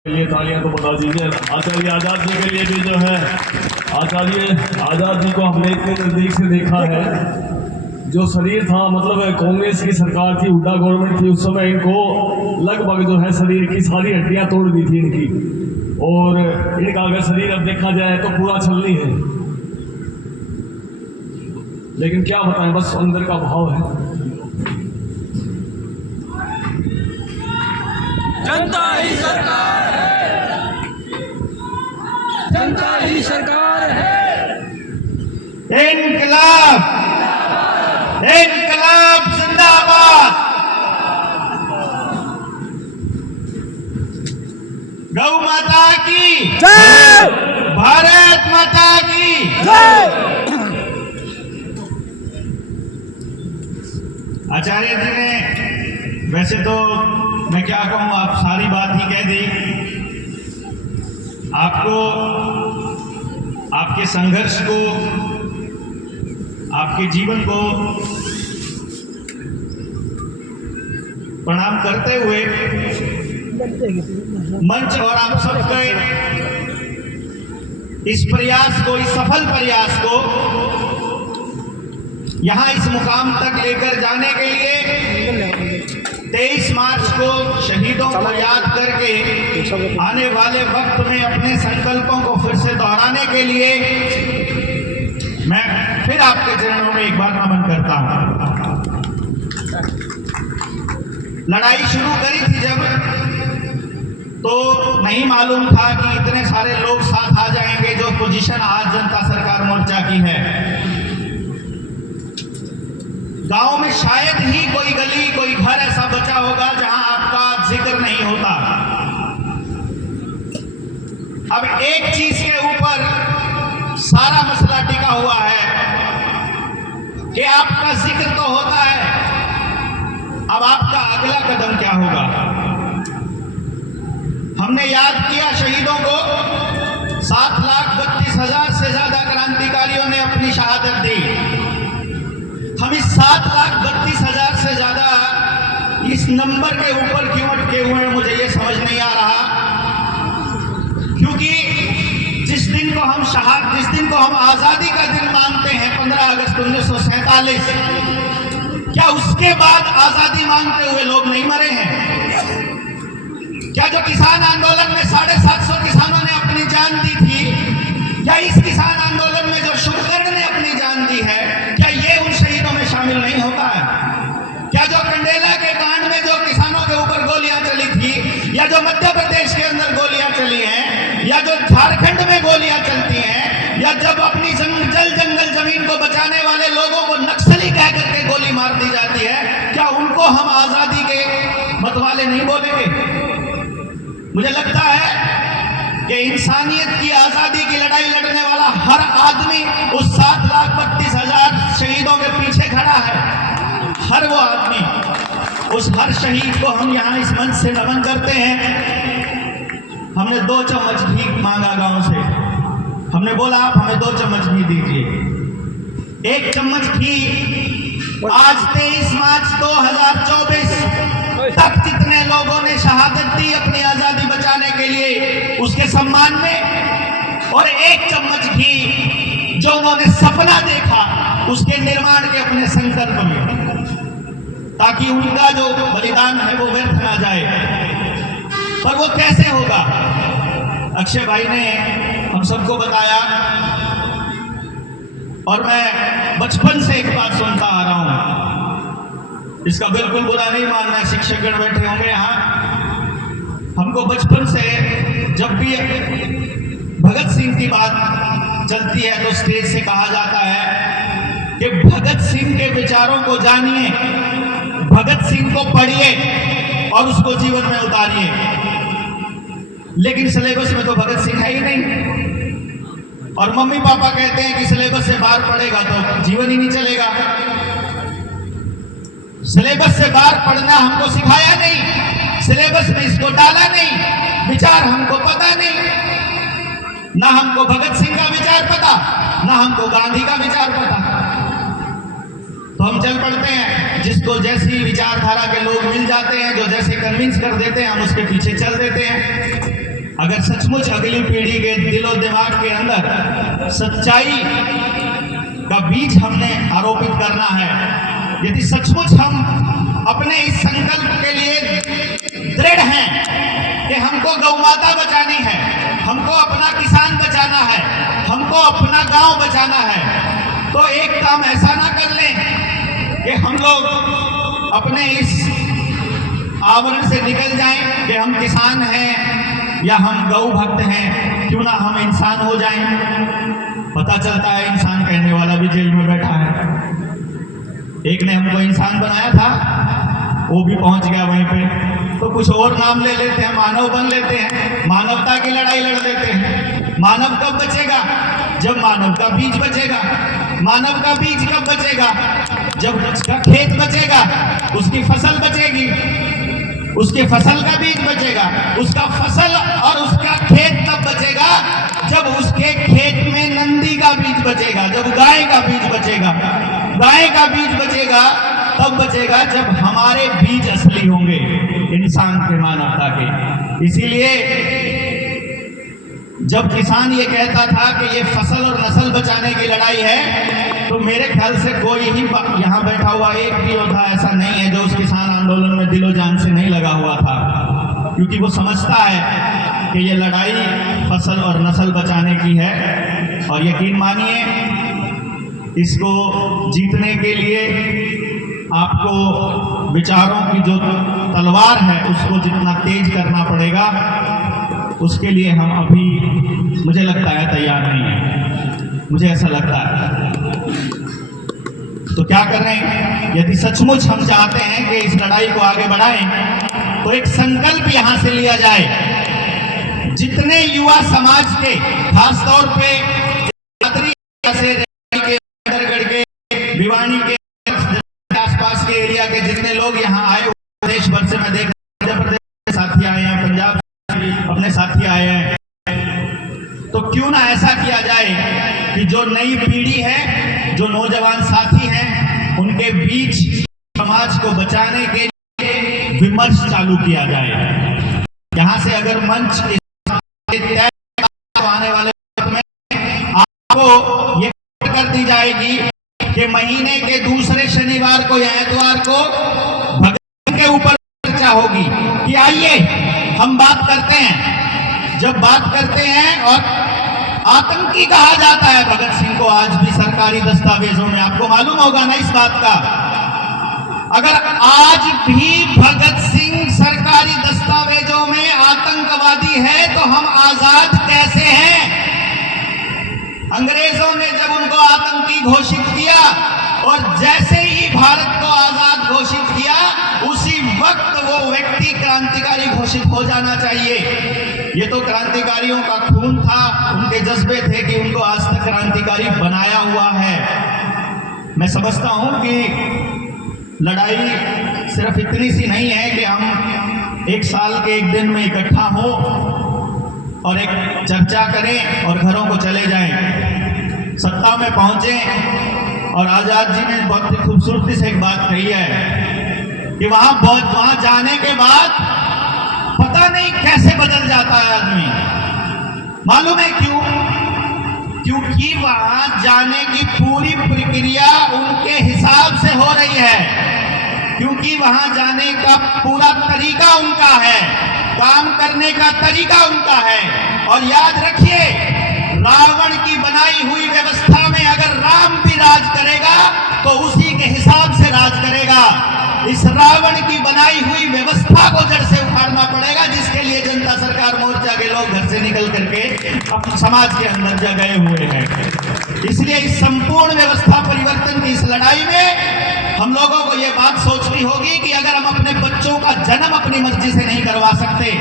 के लिए तालियां तो बता दीजिए। आचार्य आजाद जी के लिए भी जो है, आचार्य आजाद जी को हमने इतने नजदीक से देखा है। जो शरीर था, मतलब कांग्रेस की सरकार थी, हुड्डा गवर्नमेंट थी, उस समय इनको लगभग जो है शरीर की सारी हड्डियां तोड़ दी थी इनकी। और इनका अगर शरीर अब देखा जाए तो पूरा छलनी है, लेकिन क्या बताएं, बस अंदर का भाव है। जनता ही सरकार है, जनता ही सरकार है। इनकलाब, इनकलाब जिंदाबाद। गौ माता की जय, भारत माता की जय। आचार्य जी ने वैसे तो मैं क्या कहूँ, आप सारी बात ही कह दी। आपको, आपके संघर्ष को, आपके जीवन को प्रणाम करते हुए मंच और आप सबके इस प्रयास को, इस सफल प्रयास को यहां इस मुकाम तक लेकर जाने के लिए 23 मार्च को शहीदों को याद करके आने वाले वक्त में अपने संकल्पों को फिर से दोहराने के लिए मैं फिर आपके चरणों में एक बार नमन करता हूं। लड़ाई शुरू करी थी जब, तो नहीं मालूम था कि इतने सारे लोग साथ आ जाएंगे। जो पोजीशन आज जनता सरकार मोर्चा की है, गांव में शायद ही कोई गली, कोई घर ऐसा बचा होगा जहां आपका जिक्र नहीं होता। अब एक चीज के ऊपर सारा मसला टिका हुआ है कि आपका जिक्र तो होता है, अब आपका अगला कदम क्या होगा। हमने याद किया शहीदों को। 7,32,000 से ज्यादा क्रांतिकारियों ने अपनी शहादत दी। हम इस 7,32,000 से ज्यादा इस नंबर के ऊपर क्यों अटके हुए हैं, मुझे ये समझ नहीं आ रहा। क्योंकि जिस दिन को हम आजादी का दिन मानते हैं, 15 अगस्त 1947, क्या उसके बाद आजादी मांगते हुए लोग नहीं मरे हैं? क्या जो किसान आंदोलन में 750 किसानों ने अपनी जान दी थी, या इस किसान आंदोलन में जो शुभकर्ण ने अपनी जान दी है, क्या ये उन शहीदों में शामिल नहीं होता है? क्या जो कंडेला के कांड में जो किसानों के ऊपर गोलियां चली थी, या जो मध्य प्रदेश के अंदर गोलियां चली हैं, या जो झारखंड में गोलियां चलती हैं, या जब अपनी जंगल जमीन को बचाने वाले लोगों को नक्सली कह करके गोली मार दी जाती है, क्या उनको हम आजादी के मतवाले नहीं बोलेंगे? मुझे लगता है कि इंसानियत की आजादी की लड़ाई लड़ने वाला हर आदमी उस 7,32,000 शहीदों के पीछे खड़ा है। हर वो आदमी, उस हर शहीद को हम यहाँ इस मंच से नमन करते हैं। हमने 2 चम्मच घी मांगा गांव से। हमने बोला आप हमें 2 चम्मच घी दीजिए। 1 चम्मच घी आज 23 मार्च 2024 तक जितने लोगों ने शहादत दी अपनी आजादी बचाने के लिए, उसके सम्मान में, और 1 चम्मच घी जो उन्होंने सपना देखा उसके निर्माण के अपने संकल्प में, ताकि उनका जो बलिदान है वो व्यर्थ ना जाए। पर वो कैसे होगा? अक्षय भाई ने हम सबको बताया, और मैं बचपन से एक बात सुनता आ रहा हूं, इसका बिल्कुल बुरा नहीं मानना है, शिक्षकगण बैठे होंगे यहाँ। हमको बचपन से जब भी भगत सिंह की बात चलती है तो स्टेज से कहा जाता है कि भगत सिंह के विचारों को जानिए, भगत सिंह को पढ़िए और उसको जीवन में उतारिए। लेकिन सिलेबस में तो भगत सिंह है ही नहीं, और मम्मी पापा कहते हैं कि सिलेबस से बाहर पढ़ेगा तो जीवन ही नहीं चलेगा। सिलेबस से बाहर पढ़ना हमको सिखाया नहीं, सिलेबस में इसको डाला नहीं, विचार हमको पता नहीं, ना हमको भगत सिंह का विचार पता, ना हमको गांधी का विचार पता। तो हम चल पड़ते हैं, जिसको जैसी विचारधारा के लोग मिल जाते हैं, जो जैसे कन्विंस कर देते हैं, हम उसके पीछे चल देते हैं। अगर सचमुच अगली पीढ़ी के दिलो दिमाग के अंदर सच्चाई का बीज हमने आरोपित करना है, यदि सचमुच हम अपने इस संकल्प के लिए दृढ़ हैं कि हमको गौ माता बचानी है, हमको अपना किसान बचाना है, हमको अपना गांव बचाना है, तो एक काम ऐसा ना कर लें कि हम लोग अपने इस आवरण से निकल जाएं कि हम किसान हैं या हम गौ भक्त हैं, क्यों ना हम इंसान हो जाएं। पता चलता है इंसान कहने वाला भी जेल में बैठा है। एक ने हमको इंसान बनाया था, वो भी पहुंच गया वहीं पे, तो कुछ और नाम ले लेते हैं, मानव बन लेते हैं, मानवता की लड़ाई लड़ लेते हैं। मानव कब बचेगा? जब मानव का बीज बचेगा। मानव का बीज कब बचेगा? जब उसका खेत बचेगा, उसकी फसल बचेगी, उसके फसल का बीज बचेगा। उसका फसल और उसका खेत तब बचेगा जब उसके खेत में नंदी का बीज बचेगा, जब गाय का बीज बचेगा। गाय का बीज बचेगा तब बचेगा जब हमारे बीज असली होंगे इंसान के, मानवता के। इसीलिए जब किसान ये कहता था कि ये फसल और नस्ल बचाने की लड़ाई है, तो मेरे ख्याल से कोई ही यहाँ बैठा हुआ एक भी योद्धा ऐसा नहीं है जो उस किसान आंदोलन में दिलो जान से नहीं लगा हुआ था, क्योंकि वो समझता है कि ये लड़ाई फसल और नस्ल बचाने की है। और यकीन मानिए, इसको जीतने के लिए आपको विचारों की जो तलवार है उसको जितना तेज करना पड़ेगा, उसके लिए हम अभी मुझे लगता है तैयार नहीं है, मुझे ऐसा लगता है। तो क्या करें? यदि सचमुच हम चाहते हैं कि इस लड़ाई को आगे बढ़ाएं, तो एक संकल्प यहां से लिया जाए। जितने युवा समाज के, खासतौर पे भिवानी के आसपास के एरिया के जितने लोग यहाँ आए, देश भर से मैं देख मध्य प्रदेश साथी आए हैं, पंजाब अपने साथी आए हैं, तो क्यों ना ऐसा किया जाए कि जो नई पीढ़ी है, जो नौजवान साथी हैं, उनके बीच समाज को बचाने के लिए विमर्श चालू किया जाए। यहाँ से अगर मंच आने वाले में आपको ये कर दी जाएगी कि महीने के दूसरे शनिवार को या एतवार को भगत के ऊपर चर्चा होगी कि आइए हम बात करते हैं। जब बात करते हैं, और आतंकी कहा जाता है भगत सिंह को आज भी सरकारी दस्तावेजों में, आपको मालूम होगा ना इस बात का। अगर आज भी भगत सिंह सरकारी दस्तावेजों में आतंकवादी है तो हम आजाद कैसे हैं? अंग्रेजों ने जब उनको आतंकी घोषित किया और जैसे ही भारत को आजाद घोषित किया, उसी वक्त वो व्यक्ति क्रांतिकारी घोषित हो जाना चाहिए। ये तो क्रांतिकारियों का खून था, उनके जज्बे थे कि उनको आज तक क्रांतिकारी बनाया हुआ है। मैं समझता हूं कि लड़ाई सिर्फ इतनी सी नहीं है कि हम एक साल के एक दिन में इकट्ठा हो और एक चर्चा करें और घरों को चले जाएं, सत्ता में पहुंचे। और आजाद जी ने बहुत ही खूबसूरती से एक बात कही है कि वहां जाने के बाद पता नहीं कैसे बदल जाता है आदमी। मालूम है क्यों? क्योंकि वहां जाने की पूरी प्रक्रिया उनके हिसाब से हो रही है, क्योंकि वहां जाने का पूरा तरीका उनका है, काम करने का तरीका उनका है। और याद रखिए, रावण की बनाई हुई व्यवस्था में अगर राम भी राज करेगा तो उसी के हिसाब से राज करेगा। इस रावण की बनाई हुई व्यवस्था को जड़ से उखाड़ना पड़ेगा, जिसके लिए जनता सरकार मोर्चा के लोग घर से निकल करके अपने समाज के अंदर जगए हुए हैं। इसलिए इस संपूर्ण व्यवस्था परिवर्तन की इस लड़ाई में हम लोगों को ये बात सोचनी होगी कि अगर हम अपने बच्चों का जन्म अपनी मर्जी से नहीं करवा सकते,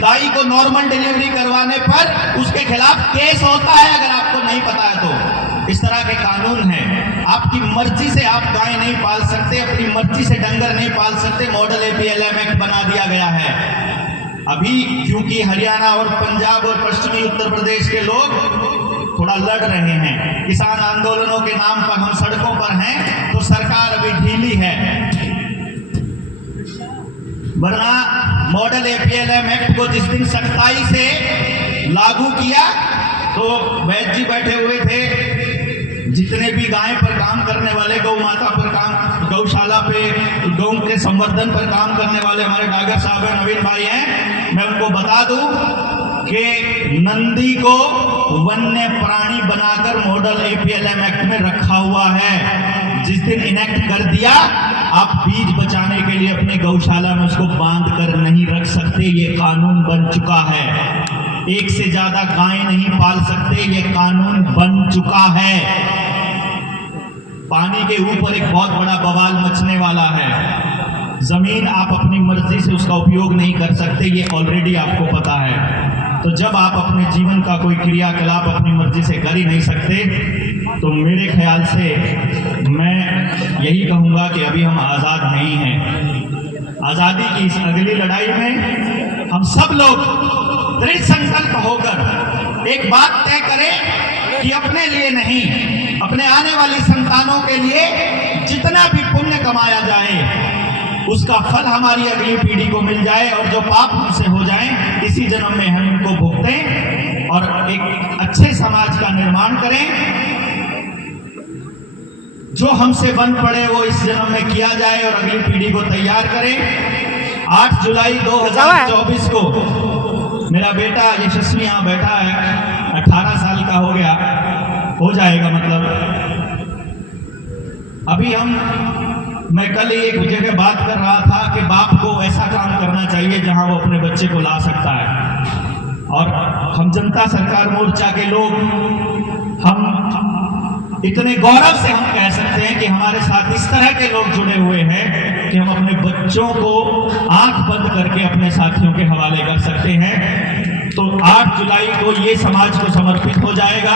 दाई को नॉर्मल डिलीवरी करवाने पर उसके खिलाफ केस होता है, अगर आपको नहीं पता है तो। इस तरह के कानून हैं। आपकी मर्जी से आप गाय नहीं पाल सकते, अपनी मर्जी से डंगर नहीं पाल सकते। मॉडल APLM एक्ट बना दिया गया है। अभी क्योंकि हरियाणा और पंजाब और पश्चिमी उत्तर प्रदेश के लोग थोड़ा लड़ रहे हैं, किसान आंदोलनों के नाम पर हम सड़कों पर हैं, तो सरकार अभी ढीली है। वरना मॉडल APLM एक्ट को जिस दिन सख्ताई से लागू किया तो वैद्य जी बैठे हुए थे, जितने भी गाय पर काम करने वाले, गौ माता पर काम, गौशाला पे गौ के संवर्धन पर काम करने वाले हमारे डागर साहब हैं, नवीन भाई हैं, मैं उनको बता दूं कि नंदी को वन्य प्राणी बनाकर मॉडल APLM एक्ट में रखा हुआ है। जिस दिन इनेक्ट कर दिया, आप बीज बचाने के लिए अपने गौशाला में उसको बांध कर नहीं रख सकते, ये कानून बन चुका है। एक से ज्यादा गाय नहीं पाल सकते, ये कानून बन चुका है। पानी के ऊपर एक बहुत बड़ा बवाल मचने वाला है। जमीन आप अपनी मर्जी से उसका उपयोग नहीं कर सकते, ये ऑलरेडी आपको पता है। तो जब आप अपने जीवन का कोई क्रियाकलाप अपनी मर्जी से कर ही नहीं सकते, तो मेरे ख्याल से मैं यही कहूँगा कि अभी हम आज़ाद नहीं हैं। आज़ादी की इस अगली लड़ाई में हम सब लोग दृढ़ संकल्प होकर एक बात तय करें कि अपने लिए नहीं, अपने आने वाली संतानों के लिए जितना भी पुण्य कमाया जाए उसका फल हमारी अगली पीढ़ी को मिल जाए, और जो पाप हमसे हो जाए इसी जन्म में हम इनको भुगतें और एक अच्छे समाज का निर्माण करें। जो हमसे बन पड़े वो इस जन्म में किया जाए और अगली पीढ़ी को तैयार करें। 8 जुलाई 2024 को मेरा बेटा यशस्वी यहाँ बैठा है, 18 साल का हो गया, हो जाएगा मतलब। अभी मैं कल ही एक जगह बात कर रहा था कि बाप को ऐसा काम करना चाहिए जहां वो अपने बच्चे को ला सकता है। और हम जनता सरकार मोर्चा के लोग, हम इतने गौरव से हम कह सकते हैं कि हमारे साथ इस तरह के लोग जुड़े हुए हैं कि हम अपने बच्चों को आंख बंद करके अपने साथियों के हवाले कर सकते हैं। तो 8 जुलाई को ये समाज को समर्पित हो जाएगा।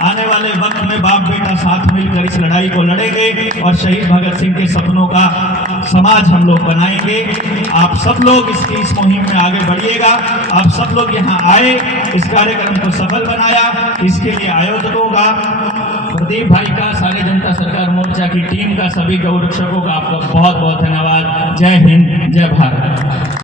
आने वाले वक्त में बाप बेटा साथ मिलकर इस लड़ाई को लड़ेंगे और शहीद भगत सिंह के सपनों का समाज हम लोग बनाएंगे। आप सब लोग इस मुहिम में आगे बढ़िएगा। आप सब लोग यहाँ आए, इस कार्यक्रम को सफल बनाया, इसके लिए आयोजकों का, प्रदीप भाई का, सारे जनता सरकार मोर्चा की टीम का, सभी गौरक्षकों का आपका बहुत बहुत धन्यवाद। जय हिंद, जय भारत।